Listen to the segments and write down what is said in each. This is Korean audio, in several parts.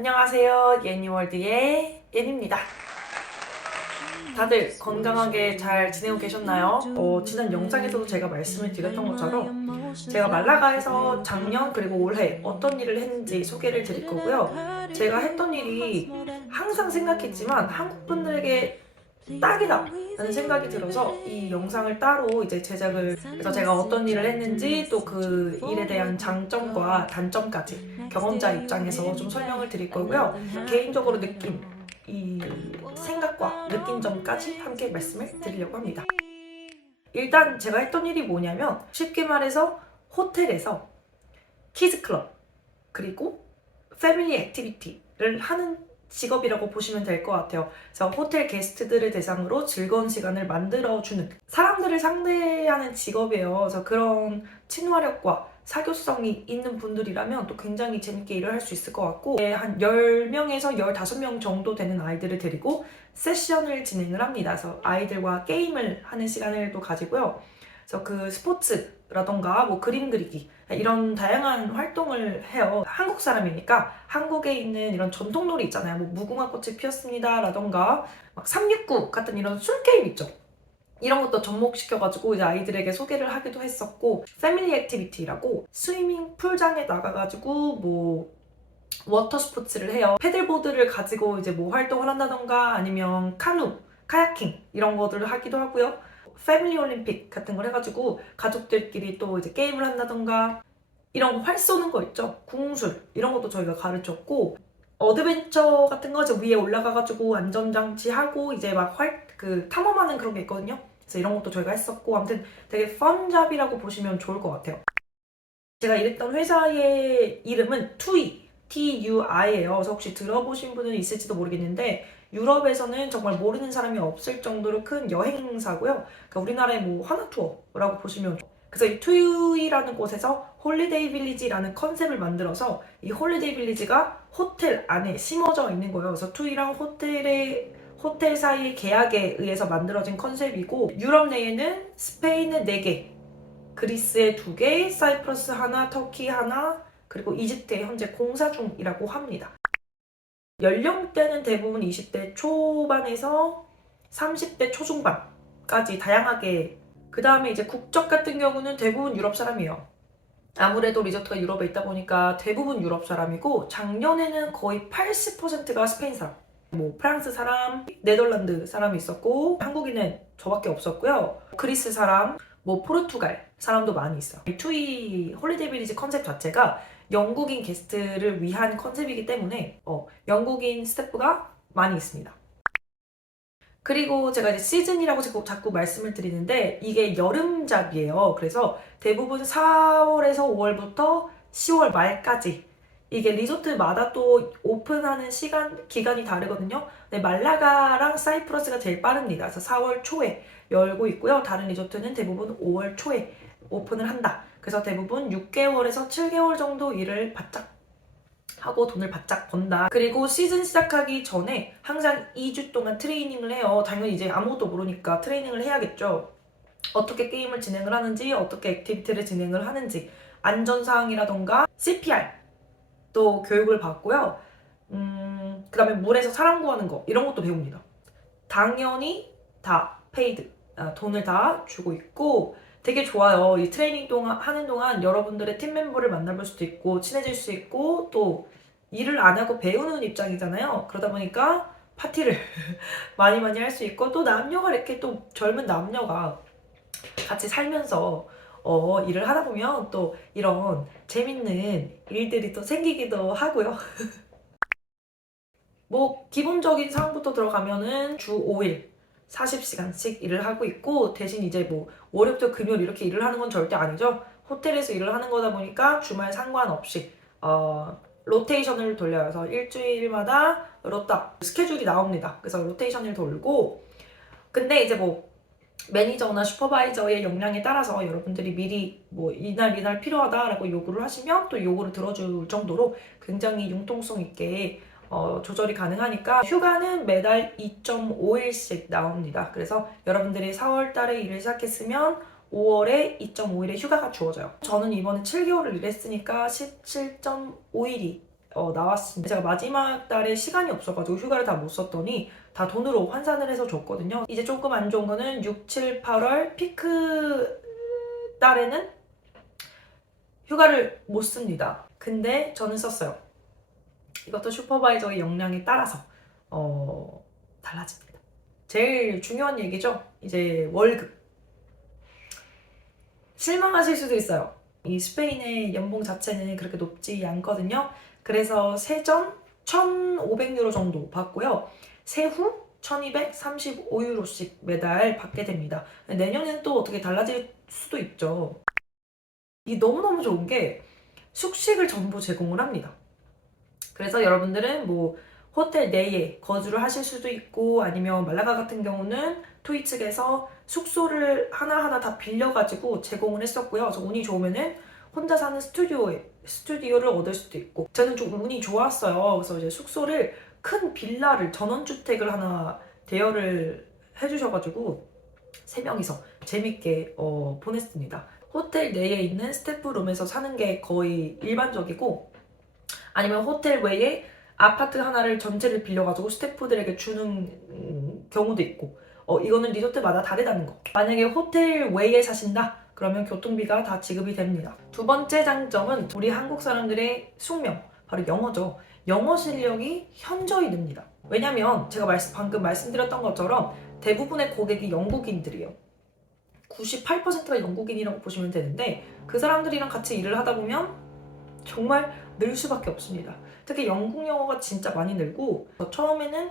안녕하세요. 예니월드의 예니입니다. 다들 건강하게 잘 지내고 계셨나요? 지난 영상에서도 제가 말씀을 드렸던 것처럼 제가 말라가에서 작년 그리고 올해 어떤 일을 했는지 소개를 드릴 거고요. 제가 했던 일이 항상 생각했지만 한국 분들에게 딱이다 라는 생각이 들어서 이 영상을 따로 이제 제작을 해서 제가 어떤 일을 했는지 또 그 일에 대한 장점과 단점까지 경험자 입장에서 좀 설명을 드릴 거고요. 개인적으로 느낀 이 생각과 느낀 점까지 함께 말씀을 드리려고 합니다. 일단 제가 했던 일이 뭐냐면 쉽게 말해서 호텔에서 키즈클럽 그리고 패밀리 액티비티를 하는 직업이라고 보시면 될 것 같아요. 그래서 호텔 게스트들을 대상으로 즐거운 시간을 만들어주는 사람들을 상대하는 직업이에요. 그래서 그런 친화력과 사교성이 있는 분들이라면 또 굉장히 재밌게 일을 할 수 있을 것 같고 한 10명에서 15명 정도 되는 아이들을 데리고 세션을 진행을 합니다. 그래서 아이들과 게임을 하는 시간을 또 가지고요. 그래서 그 스포츠라던가 뭐 그림 그리기 이런 다양한 활동을 해요. 한국 사람이니까 한국에 있는 이런 전통놀이 있잖아요. 뭐 무궁화 꽃이 피었습니다 라던가 막 369 같은 이런 술게임 있죠. 이런 것도 접목시켜가지고 이제 아이들에게 소개를 하기도 했었고, 패밀리 액티비티라고 스위밍 풀장에 나가가지고 뭐 워터 스포츠를 해요. 패들보드를 가지고 이제 뭐 활동을 한다던가 아니면 카누, 카야킹 이런 것들을 하기도 하고요. 패밀리 올림픽 같은 걸 해가지고 가족들끼리 또 이제 게임을 한다던가 이런 활 쏘는 거 있죠. 궁술 이런 것도 저희가 가르쳤고, 어드벤처 같은 거 이제 위에 올라가가지고 안전장치 하고 이제 막 탐험하는 그런 게 있거든요. 그래서 이런 것도 저희가 했었고, 아무튼 되게 펀잡이라고 보시면 좋을 것 같아요. 제가 일했던 회사의 이름은 TUI예요. 그래서 혹시 들어보신 분은 있을지도 모르겠는데 유럽에서는 정말 모르는 사람이 없을 정도로 큰 여행사고요. 그러니까 우리나라의 뭐 하나투어라고 보시면 좋아요. 그래서 이 TUI라는 곳에서 홀리데이 빌리지라는 컨셉을 만들어서 이 홀리데이 빌리지가 호텔 안에 심어져 있는 거예요. 그래서 TUI랑 호텔 사이의 계약에 의해서 만들어진 컨셉이고, 유럽 내에는 스페인에 4개, 그리스에 2개, 사이프러스 하나, 터키 하나, 그리고 이집트에 현재 공사 중이라고 합니다. 연령대는 대부분 20대 초반에서 30대 초중반까지 다양하게, 그 다음에 이제 국적 같은 경우는 대부분 유럽 사람이에요. 아무래도 리조트가 유럽에 있다 보니까 대부분 유럽 사람이고, 작년에는 거의 80%가 스페인 사람, 뭐 프랑스 사람, 네덜란드 사람이 있었고, 한국인은 저밖에 없었고요. 그리스 사람, 뭐 포르투갈 사람도 많이 있어요. 투이 홀리데이 빌리지 컨셉 자체가 영국인 게스트를 위한 컨셉이기 때문에 영국인 스태프가 많이 있습니다. 그리고 제가 이제 시즌이라고 자꾸 말씀을 드리는데 이게 여름잡이에요. 그래서 대부분 4월에서 5월부터 10월 말까지, 이게 리조트마다 또 오픈하는 기간이 다르거든요. 근데 말라가랑 사이프러스가 제일 빠릅니다. 그래서 4월 초에 열고 있고요. 다른 리조트는 대부분 5월 초에 오픈을 한다. 그래서 대부분 6개월에서 7개월 정도 일을 바짝 하고 돈을 바짝 번다. 그리고 시즌 시작하기 전에 항상 2주 동안 트레이닝을 해요. 당연히 이제 아무것도 모르니까 트레이닝을 해야겠죠. 어떻게 게임을 진행을 하는지, 어떻게 액티비티를 진행을 하는지, 안전사항이라던가 CPR 또 교육을 받고요. 그 다음에 물에서 사람 구하는 거 이런 것도 배웁니다. 당연히 다 페이드, 돈을 다 주고 있고 되게 좋아요. 이 트레이닝 하는 동안 여러분들의 팀 멤버를 만나볼 수도 있고 친해질 수 있고, 또 일을 안 하고 배우는 입장이잖아요. 그러다 보니까 파티를 많이 할 수 있고, 또 남녀가 이렇게 또 젊은 남녀가 같이 살면서 일을 하다 보면 또 이런 재밌는 일들이 또 생기기도 하고요. 뭐 기본적인 사항부터 들어가면은 주 5일 40시간씩 일을 하고 있고, 대신 이제 뭐 월요일부터 금요일 이렇게 일을 하는 건 절대 아니죠. 호텔에서 일을 하는 거다 보니까 주말 상관없이 로테이션을 돌려요. 그래서 일주일마다 로타 스케줄이 나옵니다. 그래서 로테이션을 돌고, 근데 이제 뭐 매니저나 슈퍼바이저의 역량에 따라서 여러분들이 미리 뭐 이날 필요하다라고 요구를 하시면 또 요구를 들어줄 정도로 굉장히 융통성 있게 조절이 가능하니까, 휴가는 매달 2.5일씩 나옵니다. 그래서 여러분들이 4월 달에 일을 시작했으면 5월에 2.5일의 휴가가 주어져요. 저는 이번에 7개월을 일했으니까 17.5일이 나왔습니다. 제가 마지막 달에 시간이 없어가지고 휴가를 다 못 썼더니 다 돈으로 환산을 해서 줬거든요. 이제 조금 안 좋은 거는 6, 7, 8월 피크 달에는 휴가를 못 씁니다. 근데 저는 썼어요. 이것도 슈퍼바이저의 역량에 따라서 달라집니다. 제일 중요한 얘기죠. 이제 월급. 실망하실 수도 있어요. 이 스페인의 연봉 자체는 그렇게 높지 않거든요. 그래서 세전 1,500유로 정도 받고요. 세후 1,235유로씩 매달 받게 됩니다. 내년에는 또 어떻게 달라질 수도 있죠. 이 너무너무 좋은 게 숙식을 전부 제공을 합니다. 그래서 여러분들은 뭐 호텔 내에 거주를 하실 수도 있고 아니면 말라가 같은 경우는 토이 측에서 숙소를 하나하나 다 빌려가지고 제공을 했었고요. 그래서 운이 좋으면은 혼자 사는 스튜디오를 얻을 수도 있고 저는 좀 운이 좋았어요. 그래서 이제 숙소를 큰 빌라를 전원주택을 하나 대여를 해주셔가지고 3명이서 재밌게 보냈습니다. 호텔 내에 있는 스태프룸에서 사는 게 거의 일반적이고 아니면 호텔 외에 아파트 하나를 전체를 빌려가지고 스태프들에게 주는 경우도 있고 이거는 리조트마다 다르다는 거. 만약에 호텔 외에 사신다? 그러면 교통비가 다 지급이 됩니다. 두 번째 장점은 우리 한국 사람들의 숙명, 바로 영어죠. 영어 실력이 현저히 늡니다. 왜냐면 제가 방금 말씀드렸던 것처럼 대부분의 고객이 영국인들이에요. 98%가 영국인이라고 보시면 되는데 그 사람들이랑 같이 일을 하다 보면 정말 늘 수밖에 없습니다. 특히 영국 영어가 진짜 많이 늘고 처음에는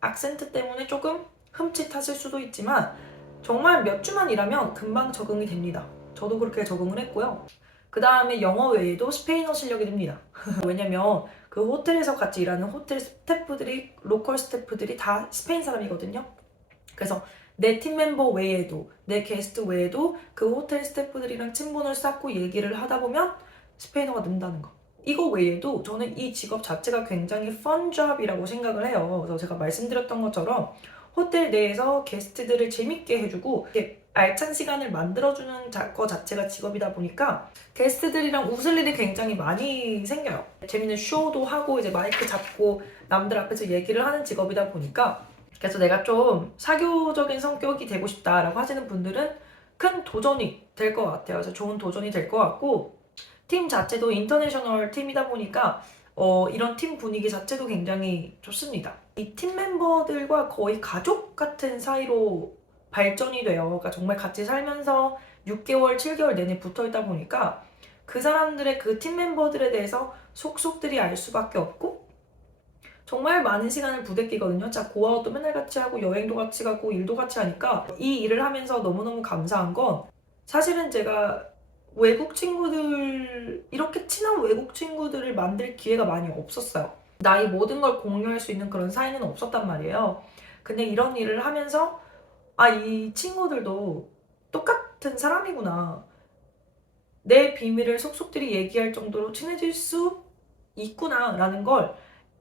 악센트 때문에 조금 흠칫하실 수도 있지만 정말 몇 주만 일하면 금방 적응이 됩니다. 저도 그렇게 적응을 했고요. 그 다음에 영어 외에도 스페인어 실력이 듭니다. 왜냐면 그 호텔에서 같이 일하는 호텔 스태프들이 로컬 스태프들이 다 스페인 사람이거든요. 그래서 내 팀 멤버 외에도 내 게스트 외에도 그 호텔 스태프들이랑 친분을 쌓고 얘기를 하다 보면 스페인어가 는다는 거. 이거 외에도 저는 이 직업 자체가 굉장히 fun job이라고 생각을 해요. 그래서 제가 말씀드렸던 것처럼 호텔 내에서 게스트들을 재밌게 해주고 이렇게 알찬 시간을 만들어주는 거 자체가 직업이다 보니까 게스트들이랑 웃을 일이 굉장히 많이 생겨요. 재밌는 쇼도 하고 이제 마이크 잡고 남들 앞에서 얘기를 하는 직업이다 보니까 그래서 내가 좀 사교적인 성격이 되고 싶다라고 하시는 분들은 큰 도전이 될 것 같아요. 그래서 좋은 도전이 될 것 같고 팀 자체도 인터내셔널 팀이다 보니까 이런 팀 분위기 자체도 굉장히 좋습니다. 이 팀 멤버들과 거의 가족 같은 사이로 발전이 돼요. 그러니까 정말 같이 살면서 6개월, 7개월 내내 붙어 있다 보니까 그 사람들의 그 팀 멤버들에 대해서 속속들이 알 수밖에 없고 정말 많은 시간을 부대끼거든요. 자, 고아웃도 맨날 같이 하고 여행도 같이 가고 일도 같이 하니까 이 일을 하면서 너무너무 감사한 건 사실은 제가 외국 친구들, 이렇게 친한 외국 친구들을 만들 기회가 많이 없었어요. 나의 모든 걸 공유할 수 있는 그런 사이는 없었단 말이에요. 근데 이런 일을 하면서 이 친구들도 똑같은 사람이구나. 내 비밀을 속속들이 얘기할 정도로 친해질 수 있구나 라는 걸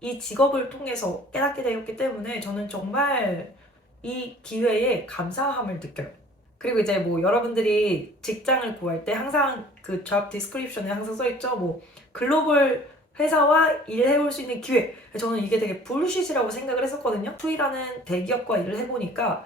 이 직업을 통해서 깨닫게 되었기 때문에 저는 정말 이 기회에 감사함을 느껴요. 그리고 이제 뭐 여러분들이 직장을 구할 때 항상 그 job description에 항상 써있죠. 뭐 글로벌 회사와 일해볼 수 있는 기회. 저는 이게 되게 불쉿이라고 생각을 했었거든요. 투이라는 대기업과 일을 해보니까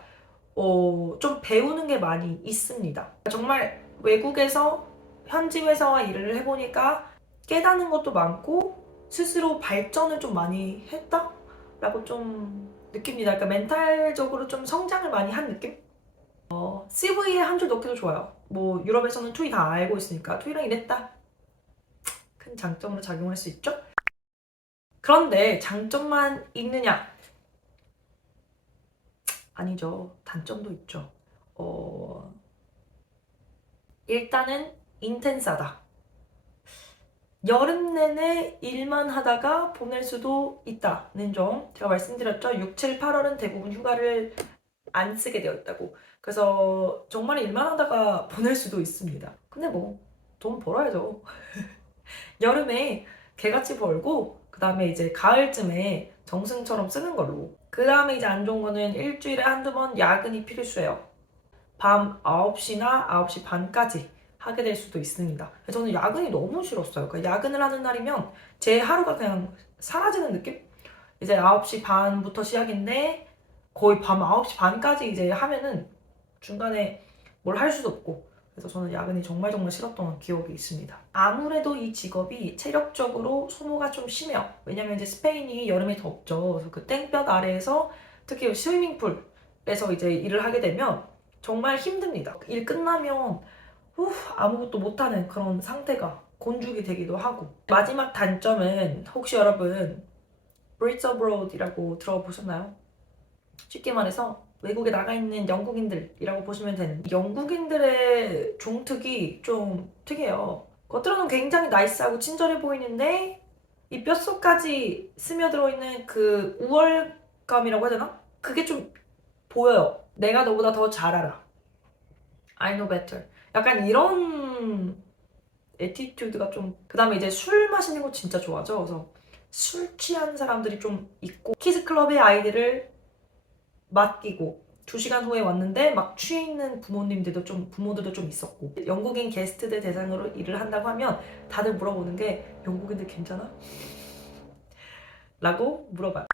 좀 배우는 게 많이 있습니다. 정말 외국에서 현지 회사와 일을 해보니까 깨닫는 것도 많고 스스로 발전을 좀 많이 했다라고 좀 느낍니다. 그러니까 멘탈적으로 좀 성장을 많이 한 느낌? CV에 한 줄 넣기도 좋아요. 뭐 유럽에서는 투이 다 알고 있으니까 투이랑 일했다. 큰 장점으로 작용할 수 있죠? 그런데 장점만 있느냐? 아니죠. 단점도 있죠. 일단은 인텐사다. 여름 내내 일만 하다가 보낼 수도 있다는 점. 제가 말씀드렸죠. 6, 7, 8월은 대부분 휴가를 안 쓰게 되어 있다고. 그래서 정말 일만 하다가 보낼 수도 있습니다. 근데 뭐 돈 벌어야죠. 여름에 개같이 벌고 그 다음에 이제 가을쯤에 정승처럼 쓰는 걸로. 그 다음에 이제 안 좋은 거는 일주일에 한두 번 야근이 필수예요. 밤 9시나 9시 반까지 하게 될 수도 있습니다. 저는 야근이 너무 싫었어요. 그러니까 야근을 하는 날이면 제 하루가 그냥 사라지는 느낌? 이제 9시 반부터 시작인데 거의 밤 9시 반까지 이제 하면은 중간에 뭘 할 수도 없고, 그래서 저는 야근이 정말 싫었던 기억이 있습니다. 아무래도 이 직업이 체력적으로 소모가 좀 심해요. 왜냐면 이제 스페인이 여름에 덥죠. 그래서 그 땡볕 아래에서 특히 스위밍풀에서 이제 일을 하게 되면 정말 힘듭니다. 일 끝나면 아무것도 못하는 그런 상태가 곤죽이 되기도 하고. 마지막 단점은 혹시 여러분 Brits Abroad이라고 들어보셨나요? 쉽게 말해서 외국에 나가 있는 영국인들이라고 보시면 되는, 영국인들의 종특이 좀 특이해요. 겉으로는 굉장히 나이스하고 친절해 보이는데 이 뼛속까지 스며들어 있는 그 우월감이라고 해야 되나? 그게 좀 보여요. 내가 너보다 더 잘 알아. I know better. 약간 이런 애티튜드가 좀. 그 다음에 이제 술 마시는 거 진짜 좋아하죠. 그래서 술 취한 사람들이 좀 있고, 키즈클럽의 아이들을 맡기고 2시간 후에 왔는데 막 취해 있는 부모들도 좀 있었고, 영국인 게스트들 대상으로 일을 한다고 하면 다들 물어보는 게 영국인들 괜찮아? 라고 물어봐요.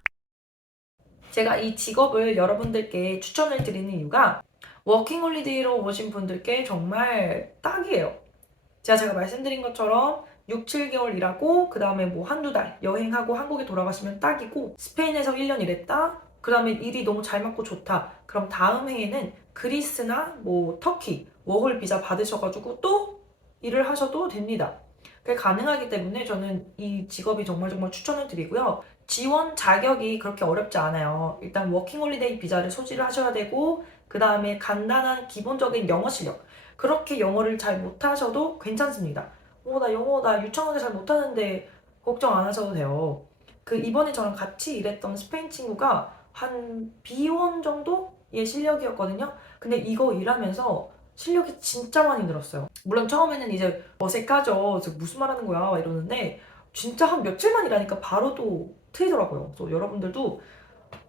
제가 이 직업을 여러분들께 추천을 드리는 이유가 워킹홀리데이로 오신 분들께 정말 딱이에요. 제가 말씀드린 것처럼 6, 7개월 일하고 그 다음에 뭐 한두 달 여행하고 한국에 돌아가시면 딱이고, 스페인에서 1년 일했다? 그 다음에 일이 너무 잘 맞고 좋다. 그럼 다음 해에는 그리스나 뭐 터키 워홀 비자 받으셔가지고 또 일을 하셔도 됩니다. 그게 가능하기 때문에 저는 이 직업이 정말 추천을 드리고요. 지원 자격이 그렇게 어렵지 않아요. 일단 워킹홀리데이 비자를 소지를 하셔야 되고, 그 다음에 간단한 기본적인 영어 실력, 그렇게 영어를 잘 못하셔도 괜찮습니다. 나 유창하게 잘 못하는데 걱정 안 하셔도 돼요. 그 이번에 저랑 같이 일했던 스페인 친구가 한 B1 정도의 실력이었거든요. 근데 이거 일하면서 실력이 진짜 많이 늘었어요. 물론 처음에는 이제 어색하죠. 무슨 말 하는 거야 이러는데 진짜 한 며칠만 일하니까 바로 또 트이더라고요. 그래서 여러분들도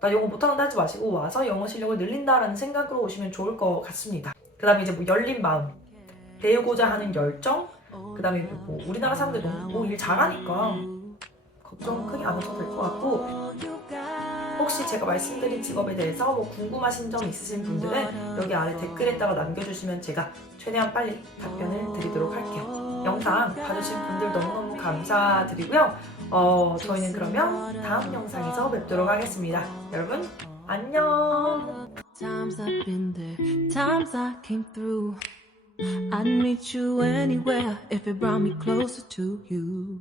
나 영어 못하는데 하지 마시고 와서 영어 실력을 늘린다라는 생각으로 오시면 좋을 것 같습니다. 그 다음에 이제 뭐 열린 마음, 배우고자 하는 열정, 그 다음에 뭐 우리나라 사람들 너무 일 잘하니까 걱정 크게 안 하셔도 될 것 같고, 혹시 제가 말씀드린 직업에 대해서 뭐 궁금하신 점 있으신 분들은 여기 아래 댓글에다가 남겨주시면 제가 최대한 빨리 답변을 드리도록 할게요. 영상 봐주신 분들 너무너무 감사드리고요. 저희는 그러면 다음 영상에서 뵙도록 하겠습니다. 여러분 안녕. Times I've been there, times I came through. I'd meet you anywhere if it brought me closer to you.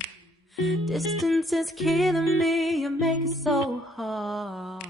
Distance is killing me, you make it so hard.